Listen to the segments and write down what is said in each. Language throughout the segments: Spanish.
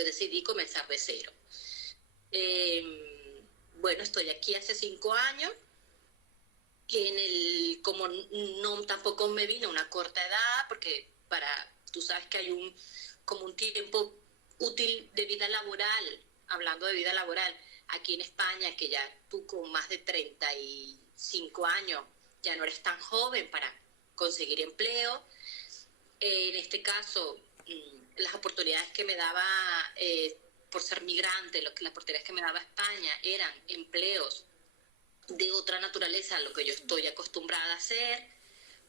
yo decidí comenzar de cero. Bueno, estoy aquí hace 5 años, que como no tampoco me vine a una corta edad, porque tú sabes que hay como un tiempo útil de vida laboral, hablando de vida laboral, aquí en España, que ya tú con más de 35 años ya no eres tan joven para conseguir empleo. En este caso, las oportunidades que me daba, por ser migrante, las oportunidades que me daba España eran empleos de otra naturaleza a lo que yo estoy acostumbrada a hacer,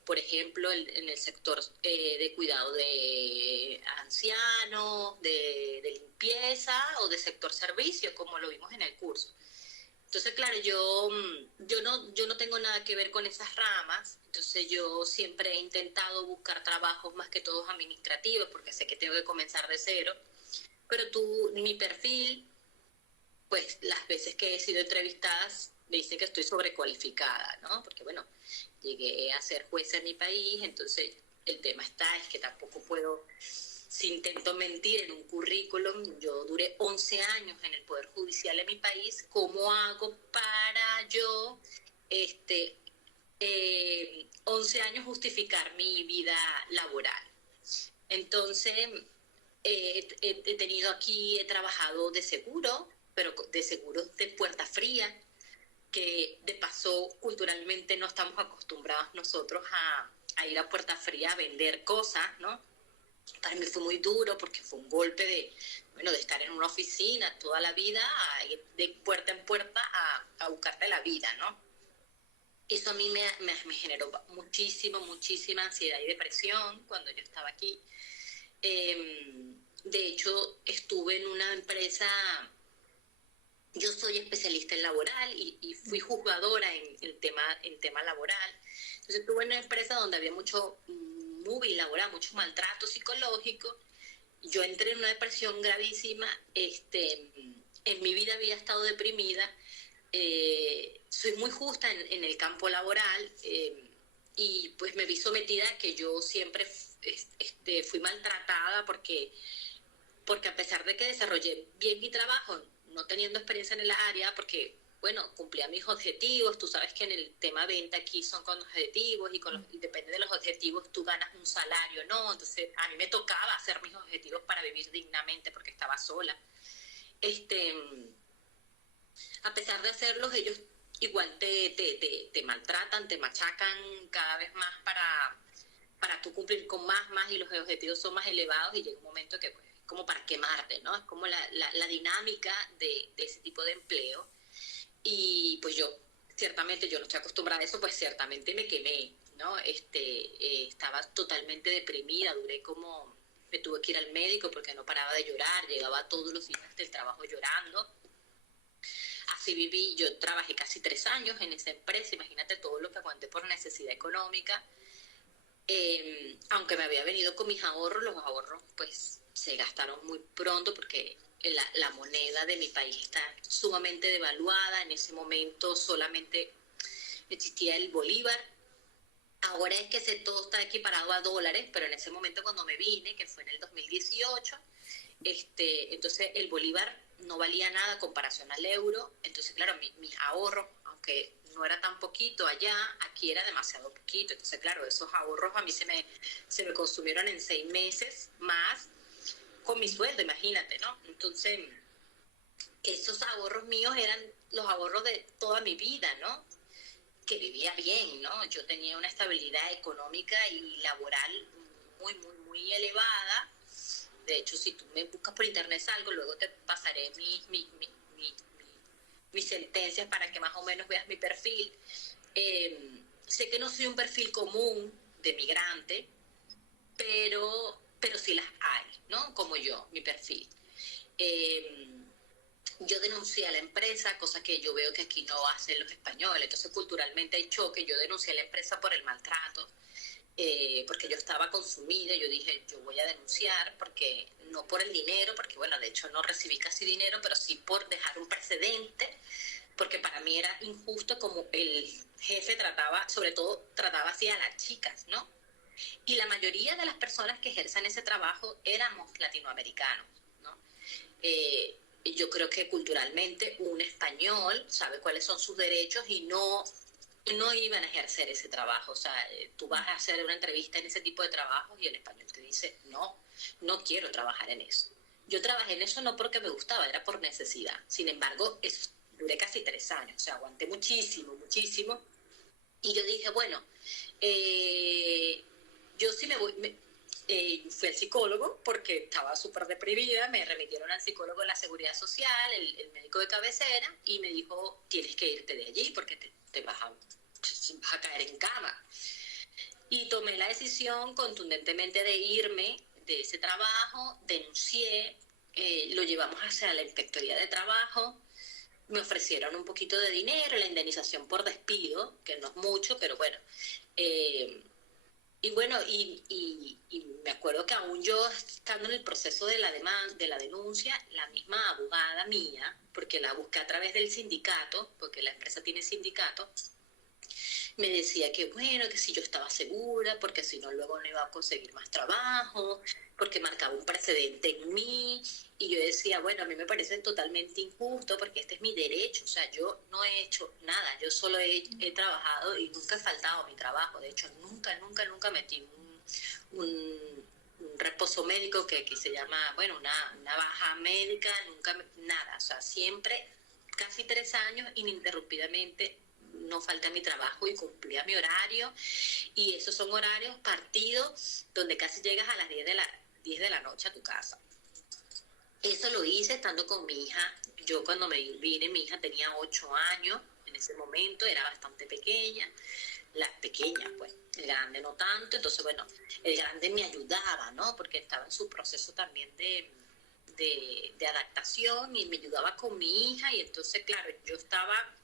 por ejemplo, en el sector de cuidado de ancianos, de limpieza o de sector servicio, como lo vimos en el curso. Entonces, claro, yo no tengo nada que ver con esas ramas, entonces yo siempre he intentado buscar trabajos más que todos administrativos, porque sé que tengo que comenzar de cero, pero mi perfil, pues las veces que he sido entrevistada me dicen que estoy sobrecualificada, ¿no? Porque bueno, llegué a ser jueza en mi país, entonces el tema es que tampoco puedo, si intento mentir en un currículum, yo duré 11 años en el Poder Judicial en mi país, ¿cómo hago para yo, 11 años justificar mi vida laboral? Entonces, he tenido aquí, he trabajado de seguro, pero de seguros de puerta fría, que de paso culturalmente no estamos acostumbrados nosotros a ir a puerta fría a vender cosas, ¿no? Para mí fue muy duro porque fue un golpe de estar en una oficina toda la vida, a ir de puerta en puerta a buscarte la vida, ¿no? Eso a mí me generó muchísima ansiedad y depresión cuando yo estaba aquí. De hecho, estuve en una empresa. Yo soy especialista en laboral y fui juzgadora en tema laboral. Entonces estuve en una empresa donde había mucho moving laboral, mucho maltrato psicológico. Yo entré en una depresión gravísima. En mi vida había estado deprimida. Soy muy justa en el campo laboral, y pues me vi sometida a que yo siempre fui maltratada porque a pesar de que desarrollé bien mi trabajo, no teniendo experiencia en el área, porque, bueno, cumplía mis objetivos, tú sabes que en el tema venta aquí son con objetivos y depende de los objetivos tú ganas un salario, ¿no? Entonces a mí me tocaba hacer mis objetivos para vivir dignamente porque estaba sola. Este, a pesar de hacerlos, ellos igual te maltratan, te machacan cada vez más para tú cumplir con más y los objetivos son más elevados y llega un momento que pues como para quemarte, ¿no? Es como la dinámica de ese tipo de empleo. Y pues ciertamente yo no estoy acostumbrada a eso, pues ciertamente me quemé, ¿no? Estaba totalmente deprimida, me tuve que ir al médico porque no paraba de llorar, llegaba todos los días del trabajo llorando. Así viví, yo trabajé casi 3 años en esa empresa, imagínate todo lo que aguanté por necesidad económica. Aunque me había venido con mis ahorros, los ahorros pues se gastaron muy pronto porque la moneda de mi país está sumamente devaluada. En ese momento solamente existía el bolívar. Ahora es que todo está equiparado a dólares, pero en ese momento cuando me vine, que fue en el 2018, entonces el bolívar no valía nada en comparación al euro. Entonces, claro, mis ahorros, aunque no era tan poquito allá, aquí era demasiado poquito. Entonces, claro, esos ahorros a mí se me consumieron en 6 meses más con mi sueldo, imagínate, ¿no? Entonces, esos ahorros míos eran los ahorros de toda mi vida, ¿no? Que vivía bien, ¿no? Yo tenía una estabilidad económica y laboral muy elevada. De hecho, si tú me buscas por internet algo, luego te pasaré mis sentencias para que más o menos veas mi perfil. Sé que no soy un perfil común de migrante, pero sí las hay, ¿no? Como yo, mi perfil. Eh, yo denuncié a la empresa, cosa que yo veo que aquí no hacen los españoles. Entonces, culturalmente hay choque. Yo denuncié a la empresa por el maltrato, porque yo estaba consumida. Yo dije, yo voy a denunciar, porque no por el dinero, porque bueno, de hecho no recibí casi dinero, pero sí por dejar un precedente, porque para mí era injusto como el jefe trataba, sobre todo trataba así a las chicas, ¿no? Y la mayoría de las personas que ejercen ese trabajo éramos latinoamericanos, ¿no? Yo creo que culturalmente un español sabe cuáles son sus derechos y no iban a ejercer ese trabajo. O sea, tú vas a hacer una entrevista en ese tipo de trabajos y el español te dice, no, no quiero trabajar en eso. Yo trabajé en eso no porque me gustaba, era por necesidad. Sin embargo, eso, duré casi 3 años, o sea, aguanté muchísimo, muchísimo. Y yo dije, bueno, eh, yo sí me voy, fui al psicólogo porque estaba súper deprimida, me remitieron al psicólogo de la Seguridad Social, el médico de cabecera, y me dijo, tienes que irte de allí porque te vas a caer en cama. Y tomé la decisión contundentemente de irme de ese trabajo, denuncié, lo llevamos hacia la inspectoría de trabajo, me ofrecieron un poquito de dinero, la indemnización por despido, que no es mucho, pero bueno. Eh, y bueno, y me acuerdo que aún yo estando en el proceso de de la denuncia, la misma abogada mía, porque la busqué a través del sindicato, porque la empresa tiene sindicato, me decía que bueno, que si yo estaba segura, porque si no luego no iba a conseguir más trabajo, porque marcaba un precedente en mí, y yo decía, bueno, a mí me parece totalmente injusto porque este es mi derecho, o sea, yo no he hecho nada, yo solo he trabajado y nunca he faltado a mi trabajo, de hecho, nunca, nunca, nunca metí un reposo médico que aquí se llama, bueno, una baja médica, nunca, nada, o sea, siempre, casi 3 años ininterrumpidamente no falté a mi trabajo y cumplía mi horario, y esos son horarios partidos donde casi llegas a las 10 de la noche a tu casa. Eso lo hice estando con mi hija. Yo cuando me vine, mi hija tenía 8 años, en ese momento era bastante pequeña, las pequeñas pues, el grande no tanto, entonces bueno, el grande me ayudaba, ¿no? Porque estaba en su proceso también de adaptación y me ayudaba con mi hija, y entonces claro, yo estaba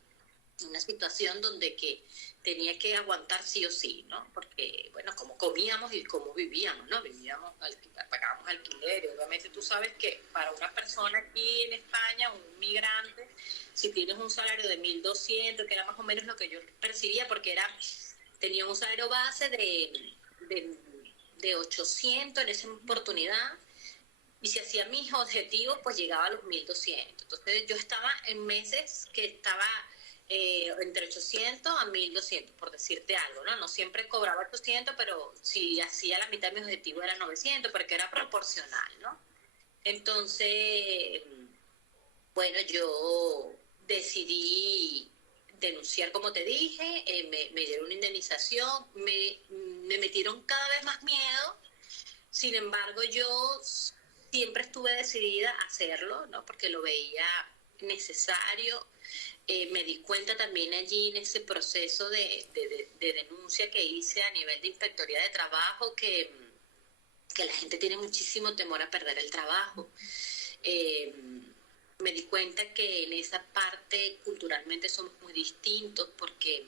una situación donde que tenía que aguantar sí o sí, ¿no? Porque, bueno, como comíamos y como vivíamos, ¿no? Pagábamos alquiler, y obviamente tú sabes que para una persona aquí en España, un migrante, si tienes un salario de 1.200, que era más o menos lo que yo percibía, porque tenía un salario base de, de 800 en esa oportunidad, y si hacía mis objetivos, pues llegaba a los 1.200. Entonces yo estaba en meses que estaba entre 800 a 1.200, por decirte algo, ¿no? No siempre cobraba 800, pero si hacía la mitad de mis objetivos era 900, porque era proporcional, ¿no? Entonces, bueno, yo decidí denunciar, como te dije, me dieron una indemnización, me metieron cada vez más miedo. Sin embargo, yo siempre estuve decidida a hacerlo, ¿no? Porque lo veía necesario. Me di cuenta también allí en ese proceso de denuncia que hice a nivel de inspectoría de trabajo que la gente tiene muchísimo temor a perder el trabajo. Eh, Me di cuenta que en esa parte culturalmente somos muy distintos porque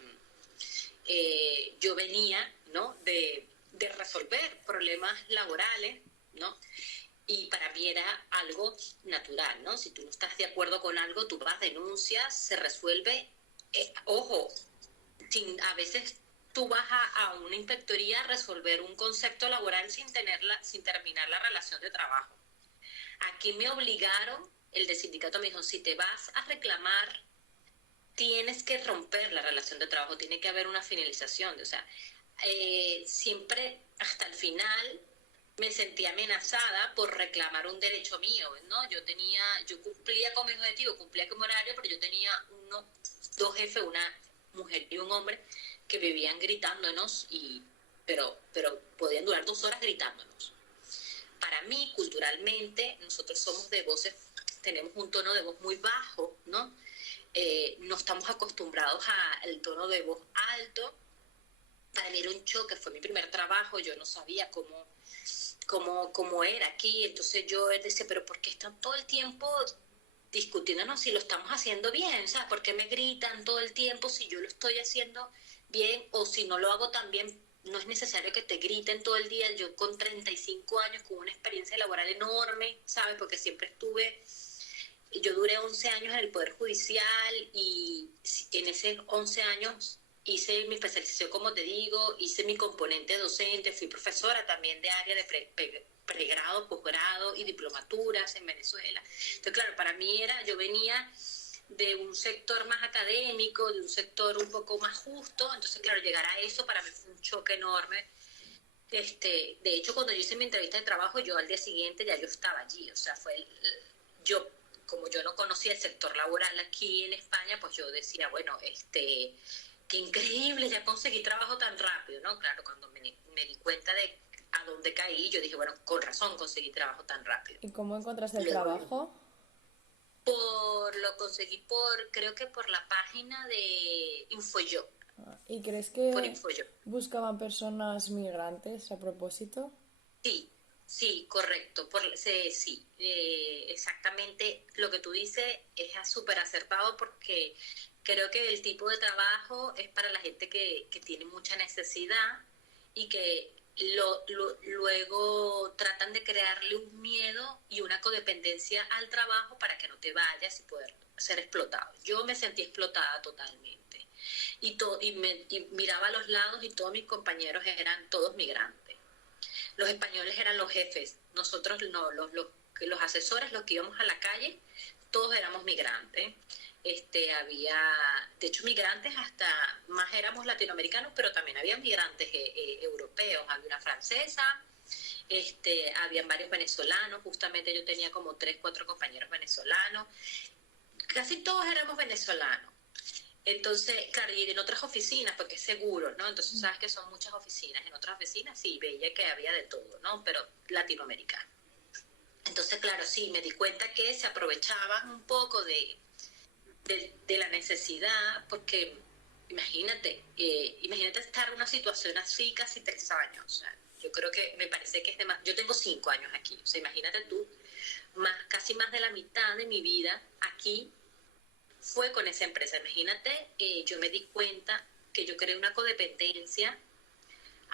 yo venía, ¿no? de resolver problemas laborales, ¿no? Y para mí era algo natural, ¿no? Si tú no estás de acuerdo con algo, tú vas, denuncias, se resuelve. Ojo, a veces tú vas a una inspectoría a resolver un concepto laboral sin terminar la relación de trabajo. Aquí me obligaron, el de sindicato me dijo, si te vas a reclamar, tienes que romper la relación de trabajo, tiene que haber una finalización. O sea, siempre hasta el final me sentí amenazada por reclamar un derecho mío, ¿no? Yo cumplía con mi objetivo, cumplía con mi horario, pero yo tenía dos jefes, una mujer y un hombre, que vivían gritándonos, pero podían durar 2 horas gritándonos. Para mí, culturalmente, nosotros somos de voces, tenemos un tono de voz muy bajo, ¿no? No estamos acostumbrados al tono de voz alto. Para mí era un choque, fue mi primer trabajo, yo no sabía cómo era aquí, entonces yo decía, pero ¿por qué están todo el tiempo discutiéndonos si lo estamos haciendo bien? ¿Sabes? ¿Por qué me gritan todo el tiempo si yo lo estoy haciendo bien? O si no lo hago tan bien, no es necesario que te griten todo el día. Yo con 35 años, con una experiencia laboral enorme, ¿sabes? Porque siempre yo duré 11 años en el Poder Judicial, y en esos 11 años hice mi especialización, como te digo, hice mi componente docente, fui profesora también de área de pregrado, posgrado y diplomaturas en Venezuela. Entonces, claro, para mí yo venía de un sector más académico, de un sector un poco más justo, entonces, claro, llegar a eso para mí fue un choque enorme. De hecho, cuando yo hice mi entrevista de trabajo, yo al día siguiente ya yo estaba allí, o sea, yo, como yo no conocía el sector laboral aquí en España, pues yo decía, bueno, qué increíble, ya conseguí trabajo tan rápido, ¿no? Claro, cuando me di cuenta de a dónde caí, yo dije, bueno, con razón conseguí trabajo tan rápido. ¿Y cómo encontraste el Luego, trabajo? lo conseguí creo que por la página de InfoJob, ¿Y crees por que InfoJob. buscaban personas migrantes a propósito? Sí, sí, correcto. Sí, exactamente lo que tú dices es súper acertado porque creo que el tipo de trabajo es para la gente que tiene mucha necesidad y que luego tratan de crearle un miedo y una codependencia al trabajo para que no te vayas y poder ser explotado. Yo me sentí explotada totalmente y miraba a los lados y todos mis compañeros eran todos migrantes. Los españoles eran los jefes, nosotros no, los asesores, los que íbamos a la calle, todos éramos migrantes. Había, de hecho, migrantes hasta más éramos latinoamericanos, pero también había migrantes europeos, había una francesa, habían varios venezolanos, justamente yo tenía como 3, 4 compañeros venezolanos, casi todos éramos venezolanos. Entonces, claro, y en otras oficinas, porque es seguro, ¿no? Entonces, sabes que son muchas oficinas. En otras oficinas sí, veía que había de todo, ¿no? Pero latinoamericano. Entonces, claro, sí, me di cuenta que se aprovechaban un poco de la necesidad, porque imagínate estar en una situación así casi 3 años. O sea, yo creo que me parece que es demasiado. Yo tengo 5 años aquí. O sea, imagínate tú, casi más de la mitad de mi vida aquí fue con esa empresa. Imagínate, yo me di cuenta que yo creé una codependencia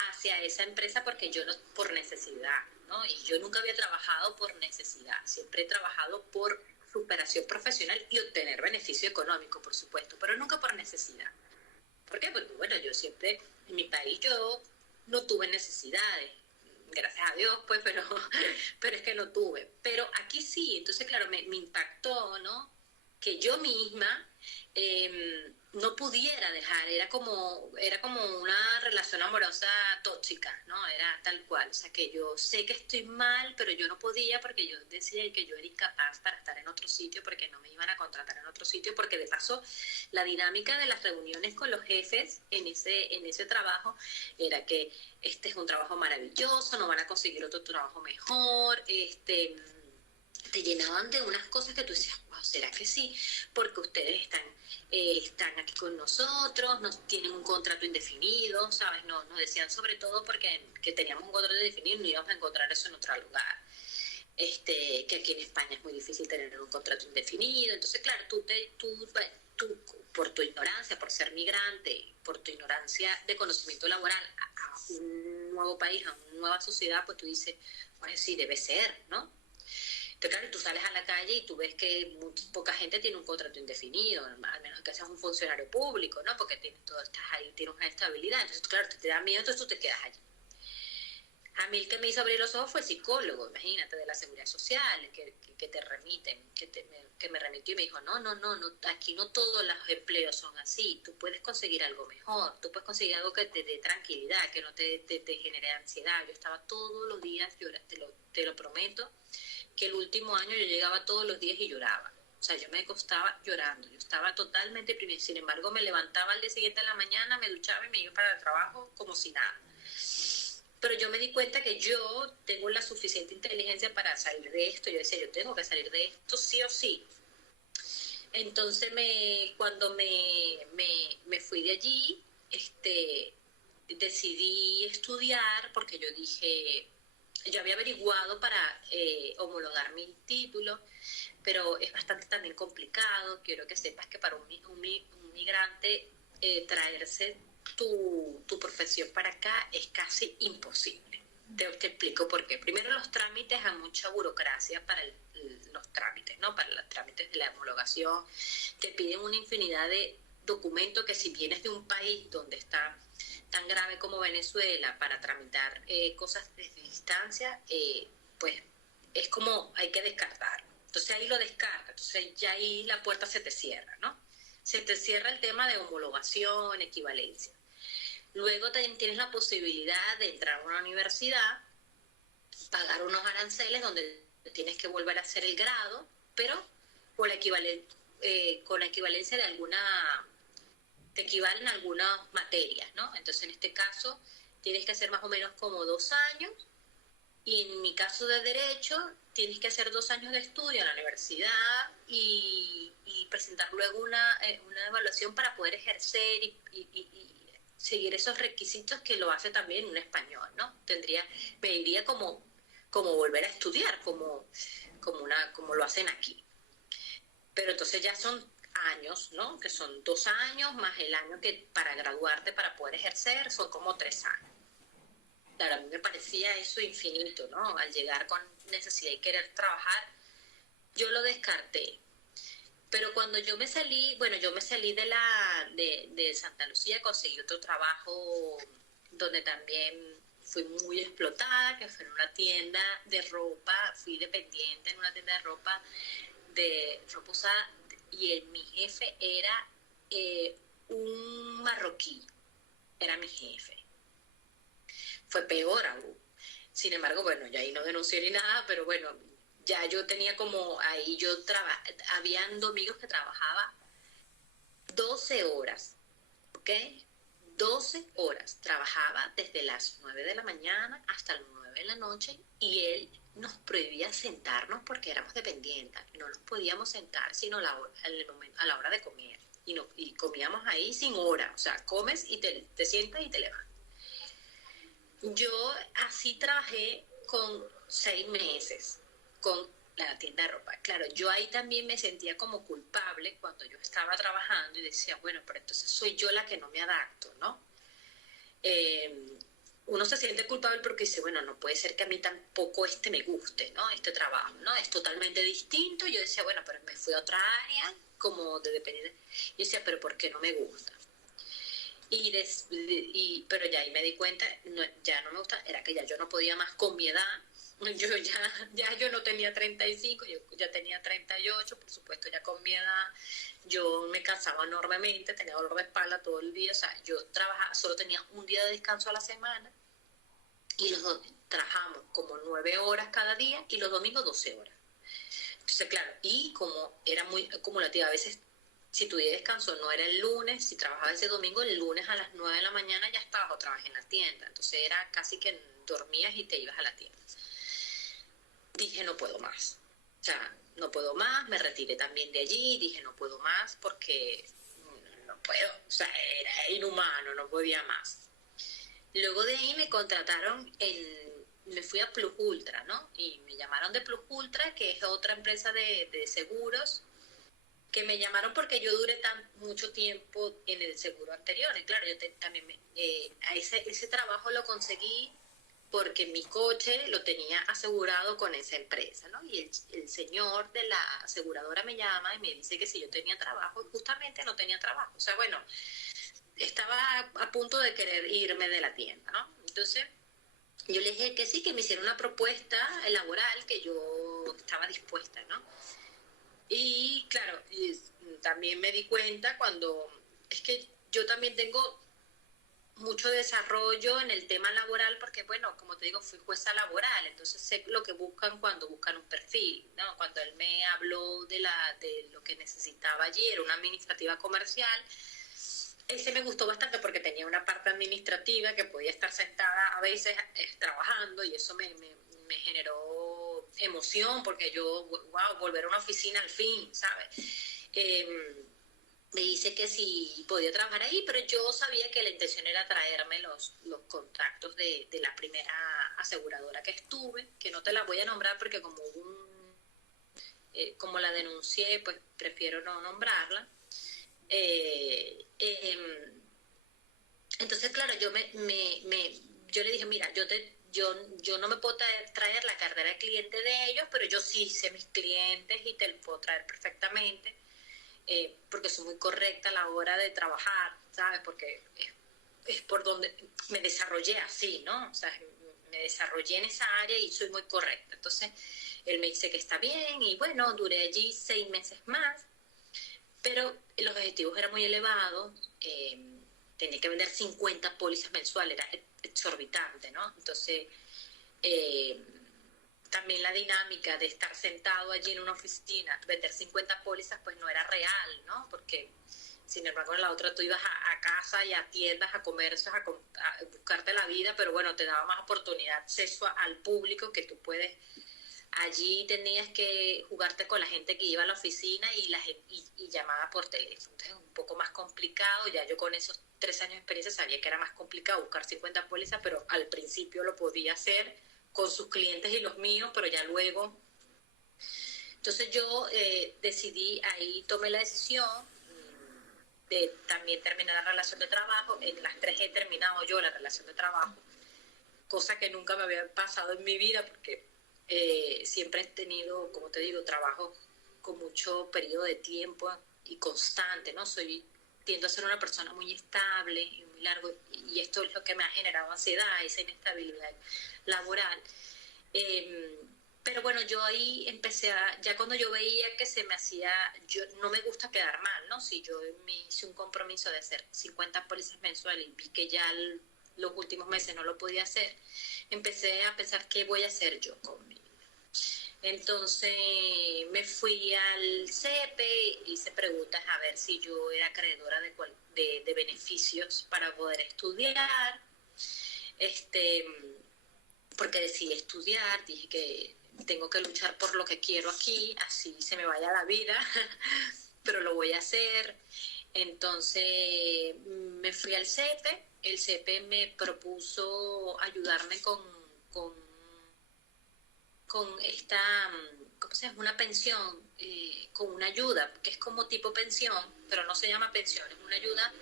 hacia esa empresa porque yo no, por necesidad, ¿no? Y yo nunca había trabajado por necesidad, siempre he trabajado por superación profesional y obtener beneficio económico, por supuesto, pero nunca por necesidad. ¿Por qué? Porque, bueno, yo siempre, en mi país yo no tuve necesidades, gracias a Dios, pues, pero es que no tuve. Pero aquí sí, entonces, claro, me impactó, ¿no? Que yo misma no pudiera dejar, era como una relación amorosa tóxica, ¿no? Era tal cual, o sea que yo sé que estoy mal, pero yo no podía porque yo decía que yo era incapaz para estar en otro sitio, porque no me iban a contratar en otro sitio, porque de paso la dinámica de las reuniones con los jefes en ese trabajo era que este es un trabajo maravilloso, no van a conseguir otro trabajo mejor, te llenaban de unas cosas que tú decías, wow, ¿será que sí? Porque ustedes están aquí con nosotros, nos tienen un contrato indefinido, ¿sabes? Nos decían sobre todo porque que teníamos un contrato indefinido y no íbamos a encontrar eso en otro lugar. Que aquí en España es muy difícil tener un contrato indefinido. Entonces, claro, tú por tu ignorancia, por ser migrante, por tu ignorancia de conocimiento laboral a un nuevo país, a una nueva sociedad, pues tú dices, bueno, sí, debe ser, ¿no? Entonces, claro, tú sales a la calle y tú ves que poca gente tiene un contrato indefinido, al menos que seas un funcionario público, ¿no? Porque estás ahí, tienes una estabilidad. Entonces, claro, te da miedo, entonces tú te quedas allí. A mí el que me hizo abrir los ojos fue el psicólogo, imagínate, de la seguridad social, que te remiten, que me remitió y me dijo, no, aquí no todos los empleos son así, tú puedes conseguir algo mejor, tú puedes conseguir algo que te dé tranquilidad, que no te genere ansiedad. Yo estaba todos los días, te lo prometo, que el último año yo llegaba todos los días y lloraba. O sea, yo me acostaba llorando, yo estaba totalmente deprimida. Sin embargo, me levantaba al día siguiente a la mañana, me duchaba y me iba para el trabajo como si nada. Pero yo me di cuenta que yo tengo la suficiente inteligencia para salir de esto. Yo decía, yo tengo que salir de esto sí o sí. Entonces, cuando me fui de allí, decidí estudiar porque yo dije, yo había averiguado para homologar mi título, pero es bastante también complicado. Quiero que sepas que para un migrante traerse tu profesión para acá es casi imposible. Te explico por qué. Primero, los trámites, hay mucha burocracia para los trámites, ¿no? Para los trámites de la homologación. Te piden una infinidad documento que si vienes de un país donde está tan grave como Venezuela para tramitar cosas desde distancia, pues es como hay que descartarlo. Entonces ahí lo descarta, entonces ya ahí la puerta se te cierra, ¿no? Se te cierra el tema de homologación, equivalencia. Luego tienes la posibilidad de entrar a una universidad, pagar unos aranceles donde tienes que volver a hacer el grado, pero con con la equivalencia de alguna, te equivalen algunas materias, ¿no? Entonces en este caso tienes que hacer más o menos como 2 años, y en mi caso de Derecho tienes que hacer 2 años de estudio en la universidad y presentar luego una evaluación para poder ejercer y seguir esos requisitos que lo hace también un español, ¿no? Me iría como volver a estudiar, como lo hacen aquí. Pero entonces ya son años, ¿no? Que son 2 años más el año que para graduarte, para poder ejercer, son como 3 años. Claro, a mí me parecía eso infinito, ¿no? Al llegar con necesidad de querer trabajar, yo lo descarté. Pero cuando yo me salí, bueno, yo me salí de Santa Lucía, conseguí otro trabajo donde también fui muy explotada, que fue en una tienda de ropa, fui dependiente en una tienda de ropa usada, y mi jefe era un marroquí, era mi jefe. Fue peor aún. Sin embargo, bueno, yo ahí no denuncié ni nada, pero bueno, ya yo tenía como, ahí habían domingos que trabajaba 12 horas, ¿ok? 12 horas. Trabajaba desde las 9 de la mañana hasta las 9 de la noche, y él nos prohibía sentarnos porque éramos dependientes. No nos podíamos sentar sino a la hora de comer. Y comíamos ahí sin hora. O sea, comes y te sientas y te levantas. Yo así trabajé con 6 meses con la tienda de ropa. Claro, yo ahí también me sentía como culpable cuando yo estaba trabajando y decía, bueno, pero entonces soy yo la que no me adapto, ¿no? Uno se siente culpable porque dice, bueno, no puede ser que a mí tampoco me guste, ¿no? Este trabajo, ¿no? Es totalmente distinto. Yo decía, bueno, pero me fui a otra área como de dependiente. Yo decía, pero ¿por qué no me gusta? Pero ya ahí me di cuenta, no, ya no me gusta, era que ya yo no podía más con mi edad. Yo no tenía 35, yo ya tenía 38, por supuesto, ya con mi edad. Yo me cansaba enormemente, tenía dolor de espalda todo el día. O sea, yo trabajaba, solo tenía un día de descanso a la semana, y trabajamos como 9 horas cada día, y los domingos 12 horas. Entonces, claro, y como era muy acumulativa, a veces si tu día de descanso no era el lunes, si trabajabas ese domingo, el lunes a las 9 de la mañana ya estabas otra vez en la tienda. Entonces era casi que dormías y te ibas a la tienda. Dije, no puedo más. O sea, no puedo más, me retiré también de allí, dije, no puedo más porque no puedo. O sea, era inhumano, no podía más. Luego de ahí me contrataron me fui a Plus Ultra, ¿no? Y me llamaron de Plus Ultra, que es otra empresa de seguros, que me llamaron porque yo duré mucho tiempo en el seguro anterior. Y claro, yo también ese trabajo lo conseguí porque mi coche lo tenía asegurado con esa empresa, ¿no? Y el señor de la aseguradora me llama y me dice que si yo tenía trabajo, y justamente no tenía trabajo. O sea, bueno, estaba a punto de querer irme de la tienda, ¿no? Entonces, yo le dije que sí, que me hiciera una propuesta laboral, que yo estaba dispuesta, ¿no? Y claro, también me di cuenta es que yo también tengo mucho desarrollo en el tema laboral, porque bueno, como te digo, fui jueza laboral, entonces sé lo que buscan cuando buscan un perfil, ¿no? Cuando él me habló de lo que necesitaba allí, era una administrativa comercial. Ese me gustó bastante porque tenía una parte administrativa que podía estar sentada a veces trabajando, y eso me generó emoción, porque yo, wow, volver a una oficina al fin, ¿sabes? Me dice que sí podía trabajar ahí, pero yo sabía que la intención era traerme los contactos de la primera aseguradora que estuve, que no te la voy a nombrar porque como la denuncié, pues prefiero no nombrarla. Entonces, claro, yo le dije, mira, yo no me puedo traer la cartera de cliente de ellos, pero yo sí sé mis clientes y te lo puedo traer perfectamente. porque soy muy correcta a la hora de trabajar, ¿sabes? Porque es por donde me desarrollé así, ¿no? O sea, me desarrollé en esa área y soy muy correcta. Entonces, él me dice que está bien y bueno, duré allí 6 meses más, pero los objetivos eran muy elevados. Tenía que vender 50 pólizas mensuales, era exorbitante, ¿no? Entonces, eh, también la dinámica de estar sentado allí en una oficina, vender 50 pólizas, pues no era real, ¿no? Porque, sin embargo, en la otra tú ibas a casa y a tiendas, a comercios, a buscarte la vida, pero bueno, te daba más oportunidad, acceso al público que tú puedes. Allí tenías que jugarte con la gente que iba a la oficina y llamaba por teléfono. Entonces, un poco más complicado. Ya yo con esos 3 años de experiencia sabía que era más complicado buscar 50 pólizas, pero al principio lo podía hacer con sus clientes y los míos, pero ya luego. Entonces yo decidí, ahí tomé la decisión de también terminar la relación de trabajo. En las 3 he terminado yo la relación de trabajo, cosa que nunca me había pasado en mi vida porque siempre he tenido, como te digo, trabajo con mucho periodo de tiempo y constante, ¿no? Tiendo a ser una persona muy estable y muy largo, y esto es lo que me ha generado ansiedad, esa inestabilidad laboral. Eh, pero bueno, yo ahí empecé ya cuando yo veía que se me hacía, yo no me gusta quedar mal, ¿no? Si yo me hice un compromiso de hacer 50 pólizas mensuales y vi que ya los últimos meses no lo podía hacer, empecé a pensar qué voy a hacer yo con mi vida. Entonces me fui al CEPE, hice preguntas a ver si yo era acreedora de beneficios para poder estudiar, este, porque decidí estudiar, dije que tengo que luchar por lo que quiero aquí, así se me vaya la vida, pero lo voy a hacer. Entonces me fui al CEPE, el CEPE me propuso ayudarme con con esta, ¿cómo se llama? Una pensión, con una ayuda, que es como tipo pensión, pero no se llama pensión, es una ayuda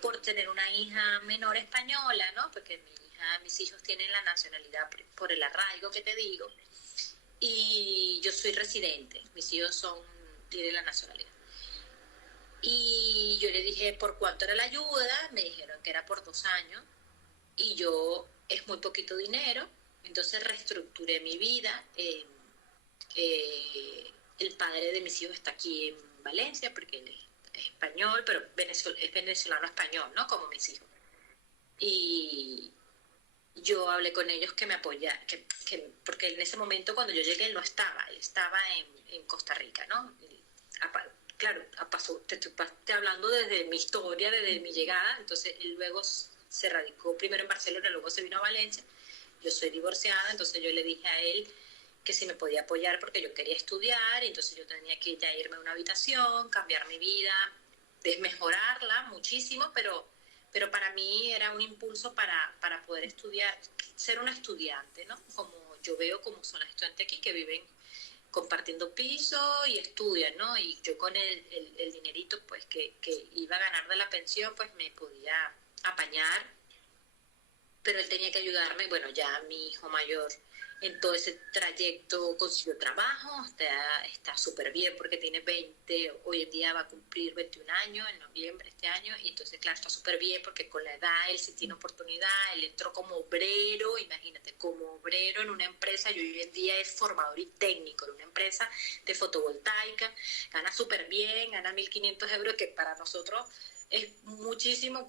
por tener una hija menor española, ¿no? Porque mis hijos tienen la nacionalidad por el arraigo que te digo, y yo soy residente, mis hijos tienen la nacionalidad. Y yo le dije por cuánto era la ayuda, me dijeron que era por 2 años, y yo, es muy poquito dinero, entonces reestructuré mi vida. El padre de mis hijos está aquí en Valencia porque él es español, pero es venezolano español, ¿no? Como mis hijos. Y yo hablé con ellos que me apoyaran, porque en ese momento cuando yo llegué él no estaba, él estaba en Costa Rica, ¿no? Claro, te estoy hablando desde mi historia, desde mi llegada, entonces él luego se radicó primero en Barcelona, luego se vino a Valencia. Yo soy divorciada, entonces yo le dije a él que si me podía apoyar porque yo quería estudiar, y entonces yo tenía que ya irme a una habitación, cambiar mi vida, desmejorarla muchísimo, pero para mí era un impulso para poder estudiar, ser una estudiante, ¿no? Como yo veo como son las estudiantes aquí que viven compartiendo piso y estudian, ¿no? Y yo con el dinerito pues que iba a ganar de la pensión pues me podía apañar, pero él tenía que ayudarme. Bueno, ya mi hijo mayor en todo ese trayecto consiguió trabajo, está súper bien porque tiene 20, hoy en día va a cumplir 21 años en noviembre este año, y entonces claro, está súper bien porque con la edad él sí tiene oportunidad, él entró como obrero, imagínate, como obrero en una empresa, y hoy en día es formador y técnico en una empresa de fotovoltaica, gana súper bien, gana 1.500 euros, que para nosotros es muchísimo,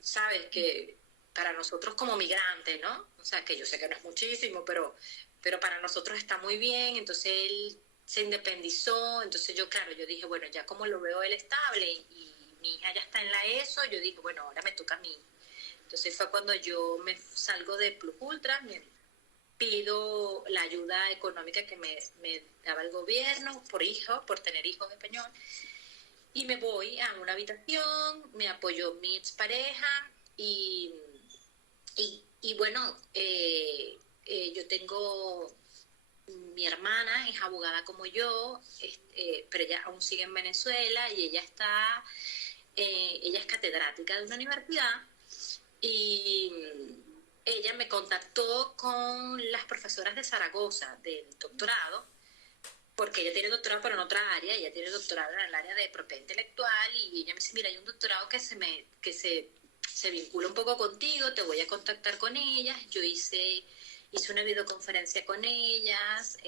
sabes que para nosotros como migrantes, ¿no? O sea, que yo sé que no es muchísimo, pero para nosotros está muy bien. Entonces él se independizó, entonces yo, claro, yo dije, bueno, ya como lo veo él estable y mi hija ya está en la ESO, yo dije, bueno, ahora me toca a mí. Entonces fue cuando yo me salgo de Plus Ultra, me pido la ayuda económica que me daba el gobierno por tener hijos de español, y me voy a una habitación, me apoyó mi expareja, y bueno, yo tengo, mi hermana es abogada como yo, pero ella aún sigue en Venezuela, y ella es catedrática de una universidad, y ella me contactó con las profesoras de Zaragoza del doctorado porque ella tiene doctorado pero en otra área, ella tiene doctorado en el área de propiedad intelectual y ella me dice, mira, hay un doctorado que se vincula un poco contigo, te voy a contactar con ellas. Yo hice una videoconferencia con ellas,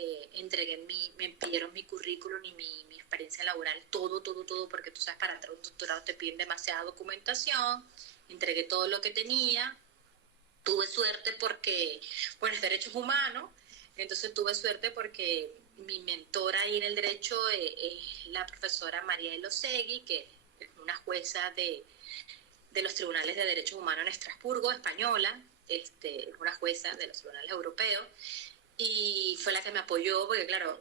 me pidieron mi currículum y mi experiencia laboral, todo, porque tú sabes, para entrar a un doctorado te piden demasiada documentación, entregué todo lo que tenía. Tuve suerte porque, bueno, es derechos humanos, entonces tuve suerte porque mi mentora ahí en el derecho es la profesora María Elosegui, que es una jueza de los tribunales de derechos humanos en Estrasburgo, española, una jueza de los tribunales europeos, y fue la que me apoyó, porque claro,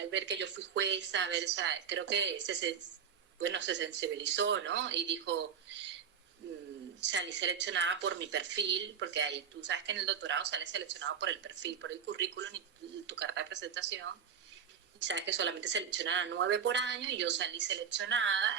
al ver que yo fui jueza, o sea, creo que se sensibilizó, ¿no? Y dijo, salí seleccionada por mi perfil, porque ahí tú sabes que en el doctorado sales seleccionado por el perfil, por el currículum y tu carta de presentación. Y sabes que solamente seleccionan a 9 por año y yo salí seleccionada